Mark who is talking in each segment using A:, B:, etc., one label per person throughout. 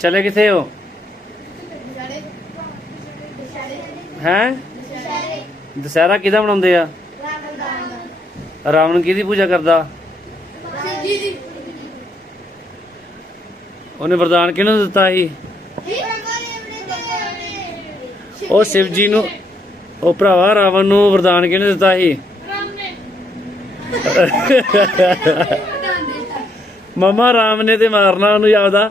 A: ਚਲੇ ਕਿੱਥੇ ਹੋ ਹੈ ਦੁਸਹਿਰਾ ਕਿਹਦਾ ਮਨਾਉਂਦੇ ਆ ਰਾਵਣ ਕਿਹਦੀ ਪੂਜਾ ਕਰਦਾ ਉਹਨੇ ਵਰਦਾਨ ਕਿਹਨੂੰ ਦਿੱਤਾ ਸੀ ਉਹ ਸ਼ਿਵ ਜੀ ਨੂੰ ਉਹ ਭਰਾਵਾ ਰਾਵਣ ਨੂੰ ਵਰਦਾਨ ਕਿਹਨੇ ਦਿੱਤਾ ਸੀ ਮਮਾ ਰਾਮ ਨੇ ਤੇ ਮਾਰਨਾ ਉਹਨੂੰ ਯਾਦਾ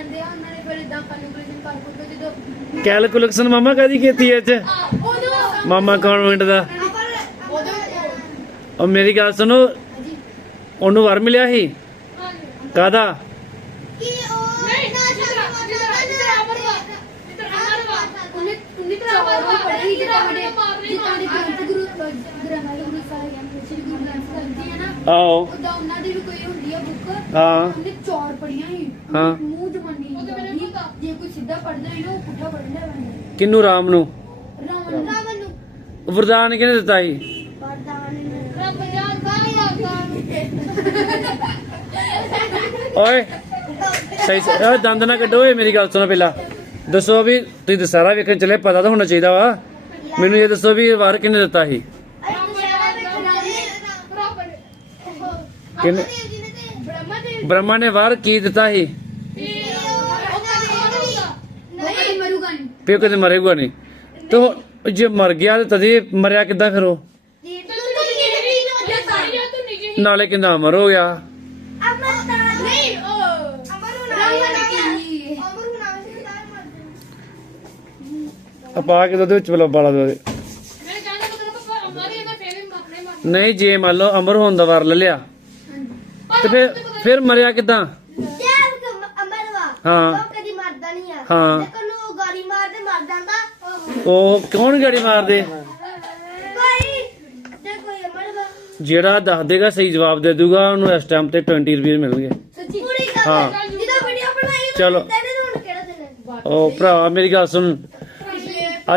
A: ਕੈਲਕੂਲੇਸ਼ਨ ਮਾਮਾ ਕਾਦੀ ਕੀਤੀ ਐ ਚ ਮਾਮਾ ਕਨਵੈਂਟ ਦਾ? ਉਹ ਮੇਰੀ ਗੱਲ ਸੁਣੋ। ਉਹਨੂੰ ਵਰ ਮਿਲਿਆ ਸੀ? ਕਾਦਾ ਆਓ
B: ਉਦਾਂ ਉਹਨਾਂ ਦੀ ਵੀ ਕੋਈ ਹੁੰਦੀ ਆ ਬੁੱਕ
A: ਹਾਂ।
B: ਉਹਨੇ ਚੌਰ ਪੜੀਆਂ ਸੀ।
A: ਹਾਂ।
B: ਜੇ ਕੋਈ ਸਿੱਧਾ ਪੜਦਾ ਹੈ ਨਾ ਉਹ ਪੁੱਠਾ ਪੜਦਾ ਹੈ
A: ਕਿੰਨੂੰ ਰਾਮ ਨੂੰ?
B: ਰਾਵਣ ਰਾਵਣ ਨੂੰ।
A: ਵਰਦਾਨ ਕਿਹਨੇ ਦਿੱਤਾ ਸੀ?
B: ਵਰਦਾਨ ਰੱਬ ਜਾਣਦਾ
A: ਓਏ ਸਹੀ ਸਹੀ ਓਏ ਦੰਦ ਨਾ ਕੱਢੋ ਓਏ ਮੇਰੀ ਗੱਲ ਸੁਣੋ ਪਹਿਲਾਂ। ਦੱਸੋ ਵੀ ਤੁਸੀਂ ਦਸਹਿਰਾ ਵੇਖਣ ਚਲੇ ਪਤਾ ਤਾਂ ਹੋਣਾ ਚਾਹੀਦਾ ਵਾ। ਮੈਨੂੰ ਇਹ ਦੱਸੋ ਵੀ ਵਾਰ ਕਿਹਨੇ ਦਿੱਤਾ ਸੀ? ਕਿਹਨੇ?
B: ਬ੍ਰਹਮਾ ਦੇਵ
A: ਬ੍ਰਹਮਾ ਨੇ ਵਾਰ ਕੀ ਦਿੱਤਾ ਸੀ?
B: ਮਰੂਗਾ ਨਹੀਂ।
A: ਪਿਓ ਕਦੇ ਮਰੇਗਾ ਨਹੀਂ। ਤੇ ਉਹ ਜੇ ਮਰ ਗਿਆ ਤੇ ਤਦੇ ਮਰਿਆ ਕਿੱਦਾਂ ਫਿਰ ਉਹ? ਨਾਲੇ ਕਿੰਦਾ ਅਮਰ ਹੋ ਗਿਆ। ਆਪਾ ਕੇ ਉਹਦੇ ਵਿੱਚ ਬਲਾ ਬਾਲਾ ਦੇ ਨਹੀਂ ਜੇ ਮੰਨ ਲਓ ਅਮਰ ਹੋਣ ਦਾ ਵਾਰ ਲੈ ਲਿਆ। ਤੇ ਫਿਰ ਫਿਰ ਮਰਿਆ ਕਿੱਦਾਂ? ਹਾਂ। ਹਾਂ।
B: ਉਹ ਗਾੜੀ ਮਾਰਦੇ ਮਰ ਜਾਂਦਾ।
A: ਉਹ ਕੌਣ ਗਾੜੀ ਮਾਰਦੇ?
B: ਕੋਈ ਤੇ ਕੋਈ ਅਮਰ
A: ਜਿਹੜਾ ਦੱਸ ਦੇਗਾ ਸਹੀ ਜਵਾਬ ਦੇ ਦੂਗਾ ਉਹਨੂੰ ਇਸ ਟਾਈਮ ਤੇ 20 ਰੁਪਏ ਮਿਲਣਗੇ।
B: ਸੱਚੀ। ਪੂਰੀ ਗੱਲ
A: ਹਾਂ।
B: ਜਿਹਦਾ ਵੀਡੀਓ ਬਣਾਈ
A: ਚਲੋ।
B: ਤੇਰੇ ਤੋਂ ਹੁਣ ਕਿਹੜਾ ਦਿਨ ਹੈ?
A: ਉਹ ਭਰਾ ਮੇਰੀ ਗੱਲ ਸੁਣ।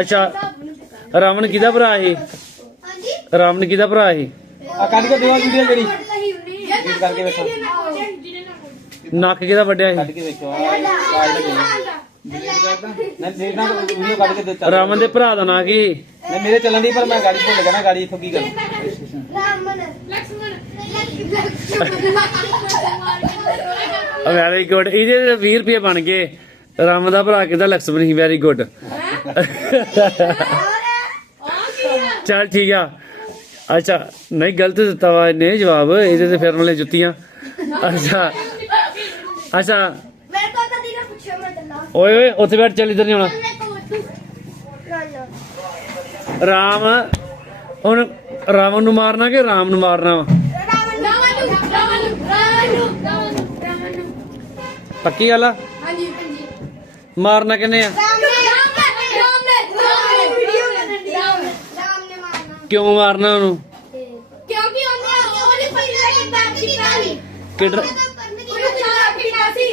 A: ਅੱਛਾ ਰਾਵਣ ਕਿਹਦਾ ਭਰਾ ਸੀ
B: ਹਾਂਜੀ?
A: ਰਾਵਣ ਕਿਹਦਾ ਭਰਾ ਸੀ
C: ਆ ਕੱਢ ਕੇ ਦੇਵਾ ਵੀਡੀਓ ਜਿਹੜੀ। ਕਰਕੇ ਵੇਖੋ।
A: ਨੱਕ ਕਿਹਦਾ ਵੱਡਿਆ
C: ਕੱਢ
A: ਸੀ
C: ਕੇ ਵੇਖੋ ਲੱਗੀ ਨਾਲ ਵੀਡੀਓ ਕੱਢ ਕੇ ਦੇ
A: ਭਰਾ ਦਾ ਨਾਂ ਕੀ?
C: ਨਹੀਂ ਮੇਰੇ ਚੱਲਣ ਦੀ ਪਰ ਮੈਂ ਗਾੜੀ ਭੁੱਲ ਗਿਆ ਨਾ ਗਾੜੀ ਇੱਥੋਂ ਕੀ ਕਰ?
B: ਰਾਮਨ।
A: ਵੈਰੀ ਗੁੱਡ ਇਹਦੇ 20 ਰੁਪਏ ਬਣ ਗਏ। ਰਾਮ ਦਾ ਭਰਾ ਕਿਹਦਾ ਲక్ష్ਮਣ ਸੀ ਵੈਰੀ ਗੁੱਡ ਚਲ ਠੀਕ ਆ। ਅੱਛਾ ਨਹੀਂ ਗਲਤ ਦਿੱਤਾ ਵਾ ਇਹਨੇ ਜਵਾਬ। ਇਹਦੇ ਤੇ ਫਿਰਨ ਵਾਲੇ ਜੁੱਤੀਆਂ। ਅੱਛਾ। ਅੱਛਾ
B: ਮੇਰੇ ਕੋਲ ਤਾਂ ਦੀਨਾ ਪੁੱਛਿਆ ਮੈਂ ਤੈਨੂੰ
A: ਓਏ ਓਏ ਉੱਥੇ ਬੈਠ ਚੱਲ ਇਧਰ ਨਹੀਂ ਆਉਣਾ। ਰਾਮ ਹੁਣ ਰਾਵਣ ਨੂੰ ਮਾਰਨਾ ਕਿ ਰਾਮ ਨੂੰ ਮਾਰਨਾ ਵਾ? ਪੱਕੀ ਗੱਲ ਆ?
B: ਹਾਂਜੀ ਹਾਂਜੀ
A: ਮਾਰਨਾ ਕਿੰਨੇ ਆ? ਕਿਉਂ ਮਾਰਨਾ ਉਹਨੂੰ?
B: ਕਿਉਂਕਿ ਉਹਨੇ ਪਹਿਲਾਂ ਬਾਤ ਕੀਤਾ। ਸੀ?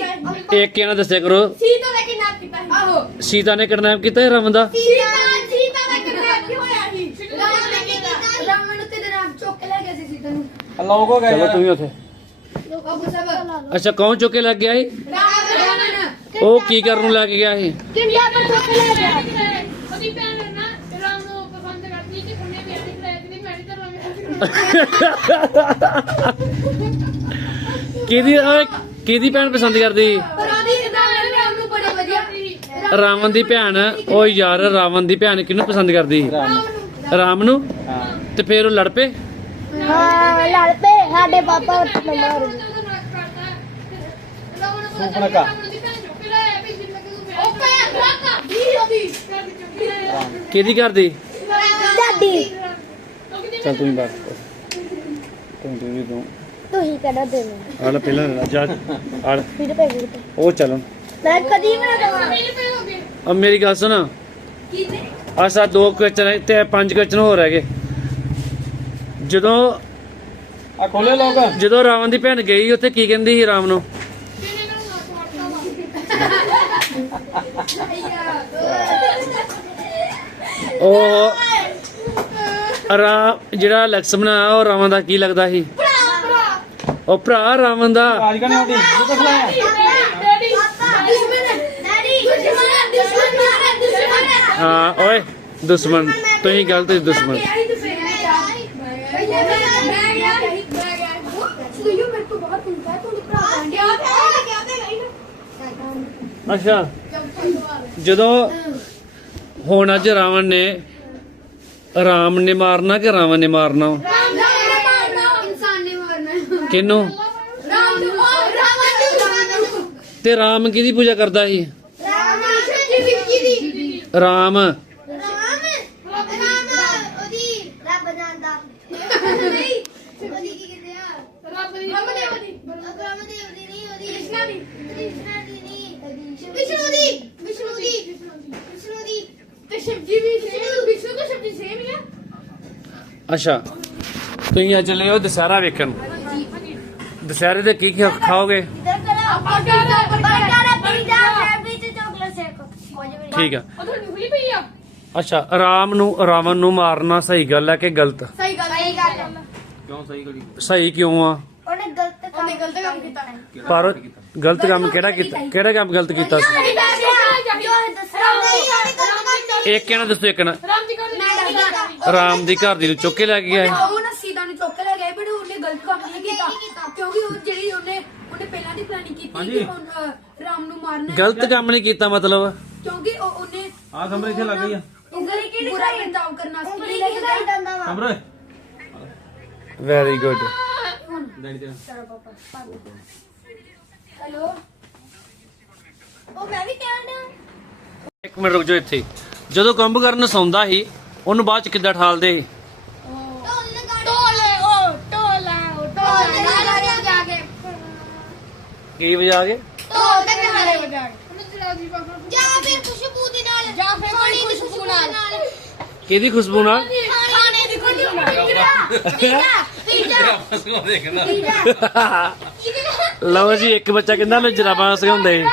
A: ਇੱਕ ਇਹਨਾਂ ਦੱਸਿਆ ਕਰੋ
B: ਸੀਤਾ ਦਾ ਕਿਡਨੈਪ ਕੀਤਾ ਸੀ ਆਹੋ
A: ਸੀਤਾ ਨੇ ਕਿਡਨੈਪ ਕੀਤਾ ਸੀ ਰਾਵਣ ਦਾ?
B: ਸੀਤਾ ਸੀਤਾ ਦਾ ਕਿਡਨੈਪ ਕੀ ਹੋਇਆ ਸੀ? ਰਾਮ ਨੇ ਕੀਤਾ। ਰਾਵਣ ਨੂੰ ਕਿਡਨੈਪ ਚੁੱਕ ਕੇ ਲੈ ਗਿਆ ਸੀ ਸੀਤਾ ਨੂੰ।
C: ਲੌਂਗ ਹੋ ਗਿਆ
A: ਚਲੋ
C: ਯਾਰ।
A: ਤੂੰ ਵੀ ਉੱਥੇ
B: ਅਬੂ ਸਬ
A: ਅੱਛਾ ਕੌਣ ਚੁੱਕ ਕੇ ਲੱਗ ਗਿਆ ਸੀ
B: ਰਾਵਣ
A: ਉਹ ਕੀ ਕਰਨ ਨੂੰ ਲੈ ਕੇ ਗਿਆ ਸੀ
B: ਕਿਡਨੈਪ ਚੁੱਕ ਕੇ ਲੈ ਗਿਆ?
D: ਉਹਦੀ ਭੈਣ ਨਾ ਰਾਮ ਨੂੰ ਪਸੰਦ ਕਰਦੀ ਕਿ ਉਹਨੇ ਕਰਾਇਆ ਮੈਂ
A: ਕਿਹਦੀ ਓਏ ਕਿਹਦੀ ਭੈਣ ਪਸੰਦ ਕਰਦੀ
B: ਪਰ ਉਹਦੀ ਰਾਵਣ ਰਾਮ ਨੂੰ ਬੜੇ ਵਧੀਆ
A: ਰਾਵਣ ਦੀ ਭੈਣ ਓ ਯਾਰ ਰਾਵਣ ਦੀ ਭੈਣ ਕਿਹਨੂੰ ਪਸੰਦ ਕਰਦੀ ਰਾਮ ਨੂੰ।
C: ਹਾਂ।
A: ਤੇ ਫੇਰ ਉਹ ਲੜ ਪਏ?
B: ਹਾਂ ਲੜ ਪਏ। ਸਾਡੇ ਪਾਪਾ ਉੱਤੇ ਮਾਰ
C: ਸੁਪਨਾ ਕਾ
D: ਉਹ ਭੈਣ ਰਾਕਾ ਦੀ? ਉਹਦੀ
A: ਕਿਹਦੀ ਕਰਦੀ
B: ਦਾਦੀ
A: ਚੱਲ ਤੂੰ ਹੀ ਬਾਤ ਤੂੰ ਤੂੰ ਵੀ ਤੂੰ।
B: ਤੁਸੀਂ ਕਿਹੜਾ ਦੇਣਾ?
A: ਆੜ ਪਹਿਲਾਂ ਲੈ ਜਾ। ਆੜ
B: ਫਿਰ ਪੈ
A: ਉਹ ਚੱਲ
B: ਮੈਂ ਕਦੀ ਵੀ ਨਾ ਦਵਾਂ।
A: ਅਬ ਮੇਰੀ ਗੱਲ ਸੁਣ।
B: ਕਿਨੇ
A: ਅਸਾ ਦੋ ਕੁਐਸਚਨ ਤੇ ਪੰਜ ਕੁਐਸਚਨ ਹੋਰ ਹੈਗੇ। ਜਦੋਂ
C: ਆ ਖੋਲੇ ਲੋਕ
A: ਜਦੋਂ ਰਾਵਣ ਦੀ ਭੈਣ ਗਈ ਉੱਥੇ ਕੀ ਕਹਿੰਦੀ ਸੀ ਰਾਮ ਨੂੰ? ਉਹ ਰਾਮ ਜਿਹੜਾ ਲਕਸ਼ਮਣ ਆ ਉਹ ਰਾਵਣ ਦਾ ਕੀ ਲੱਗਦਾ ਸੀ? ਉਹ ਭਰਾ ਰਾਵਣ ਦਾ
C: ਆਜ ਕਾ ਨਹੀਂ ਆਉਂਦੀ ਤੂੰ ਕਿੱਥੇ ਲਾਇਆ
D: ਡੈਡੀ
A: ਹਾਂ, ਓਏ, ਦੁਸ਼ਮਣ। ਤੁਸੀਂ ਗਲਤ ਦੁਸ਼ਮਣ। ਅੱਛਾ, ਜਦੋਂ ਹੁਣ ਅੱਜ ਰਾਵਣ ਨੇ, ਰਾਮ ਨੇ ਮਾਰਨਾ ਕਿ ਰਾਵਣ ਨੇ ਮਾਰਨਾ?
B: ਇਨਸਾਨ
A: ਕਿਹਨੂੰ?
B: ਰਾਮ
A: ਤੇ ਰਾਮ ਕਿਹਦੀ ਪੂਜਾ ਕਰਦਾ ਸੀ?
B: ਰਾਮ।
A: ਅੱਛਾ, ਤੁਸੀਂ ਅੱਜ ਚੱਲੇ ਹੋ ਦੁਸਹਿਰਾ ਵੇਖਣ। ਦੁਸਹਿਰੇ ਦੇ ਕੀ ਖਾ- ਖਾਓਗੇ
B: ਇਧਰ ਕਰਾ
A: ਠੀਕ ਆ।
D: ਉਹ ਤੁਹਾਡੀ ਖੁੱਲੀ ਪਈ ਆ?
A: ਅੱਛਾ ਰਾਮ ਨੂੰ ਰਾਵਣ ਨੂੰ ਮਾਰਨਾ ਸਹੀ ਗੱਲ ਹੈ ਕਿ ਗਲਤ?
B: ਸਹੀ ਗੱਲ ਸਹੀ ਗੱਲ
C: ਕਿਉਂ ਸਹੀ ਕਰੀ
A: ਸਹੀ ਕਿਉਂ ਆ?
B: ਉਹਨੇ ਗਲਤ ਕੰਮ ਉਹਨੇ ਗਲਤ ਕੰਮ ਕੀਤਾ। ਹੈ
A: ਪਰ ਗਲਤ ਕੰਮ ਕਿਹੜਾ ਕੀਤਾ? ਕਿਹੜਾ ਕੰਮ ਗਲਤ ਕੀਤਾ? ਸੀ? ਇੱਕ ਕਹਿਣਾ ਦੱਸੋ ਇੱਕ ਨਾ
D: ਰਾਮ
A: ਦੀ ਘਰ ਦੀ ਨੂੰ ਚੁੱਕ ਕੇ ਲੈ ਕੇ ਗਿਆ ਇਹ?
E: ਉਹ ਨਾ ਸੀਤਾ ਨੂੰ ਚੁੱਕ ਕੇ ਲੈ ਗਏ ਪਰ ਉਹਨੇ ਗਲਤ ਕੰਮ ਨਹੀਂ ਕੀਤਾ। ਕਿਉਂਕਿ ਉਹ ਜਿਹੜੀ ਉਹਨੇ ਉਹਨੇ ਪਹਿਲਾਂ ਦੀ ਪਲਾਨਿੰਗ ਕੀਤੀ। ਕਿ ਰਾਮ ਨੂੰ ਮਾਰਨਾ।
A: ਗਲਤ ਕੰਮ ਨਹੀਂ ਕੀਤਾ ਮਤਲਬ?
C: ਆ ਕਮਰੇ ਇੱਥੇ ਲੱਗ ਗਈ ਆ।
E: ਉਗਰ ਕੀ ਬੁਰਾ ਬਰਤਾਵ ਕਰਨਾ ਸੀ
B: ਉਂਗਲੀ ਕਿਹਦਾ ਹੀ ਦੰਦਾ ਵਾ।
C: ਕਮਰੇ
A: ਵੈਰੀ ਗੁੱਡ
C: ਡੈਡੀ ਤੇ
B: ਹੈਲੋ? ਉਹ ਮੈਂ ਵੀ ਕਹਿਣ ਡਿਆ।
A: ਇੱਕ ਮਿੰਟ ਰੁਕ ਜਾਓ ਇੱਥੇ। ਜਦੋਂ ਕੰਬ ਕਰਨ ਸੌਂਦਾ ਸੀ ਉਹਨੂੰ ਬਾਅਦ ਚ ਕਿੱਦਾਂ ਠਾਲਦੇ ਸੀ?
B: ਢੋਲ ਲਗਾ ਢੋਲ ਉਹ ਢੋਲ ਉਹ ਢੋਲ ਲਗਾ ਜਾ ਕੇ
A: ਕੀ ਵਜਾ ਕੇ
B: ਢੋਲ ਤੇ ਕਹਾਰੇ ਵਜਾ
D: ਉਹਨੇ ਜਰਾ ਜੀ ਬਾਬਾ
B: ਜਾਂ ਫਿਰ ਖੁਸ਼ਬੂ ਦੀ ਨਾਲ ਜਾਂ ਫਿਰ ਕੋਈ ਖੁਸ਼ਬੂ ਨਾਲ
A: ਕਿਹਦੀ ਖੁਸ਼ਬੂ ਨਾਲ?
B: ਖਾਣੇ ਦੀ ਖੁਸ਼ਬੂ ਨਾਲ। ਤੀਜਾ
A: ਲਓ ਜੀ ਇੱਕ ਬੱਚਾ ਕਹਿੰਦਾ ਮੈਂ ਜਰਾਬਾਂ ਸਿਖਾਉਂਦੇ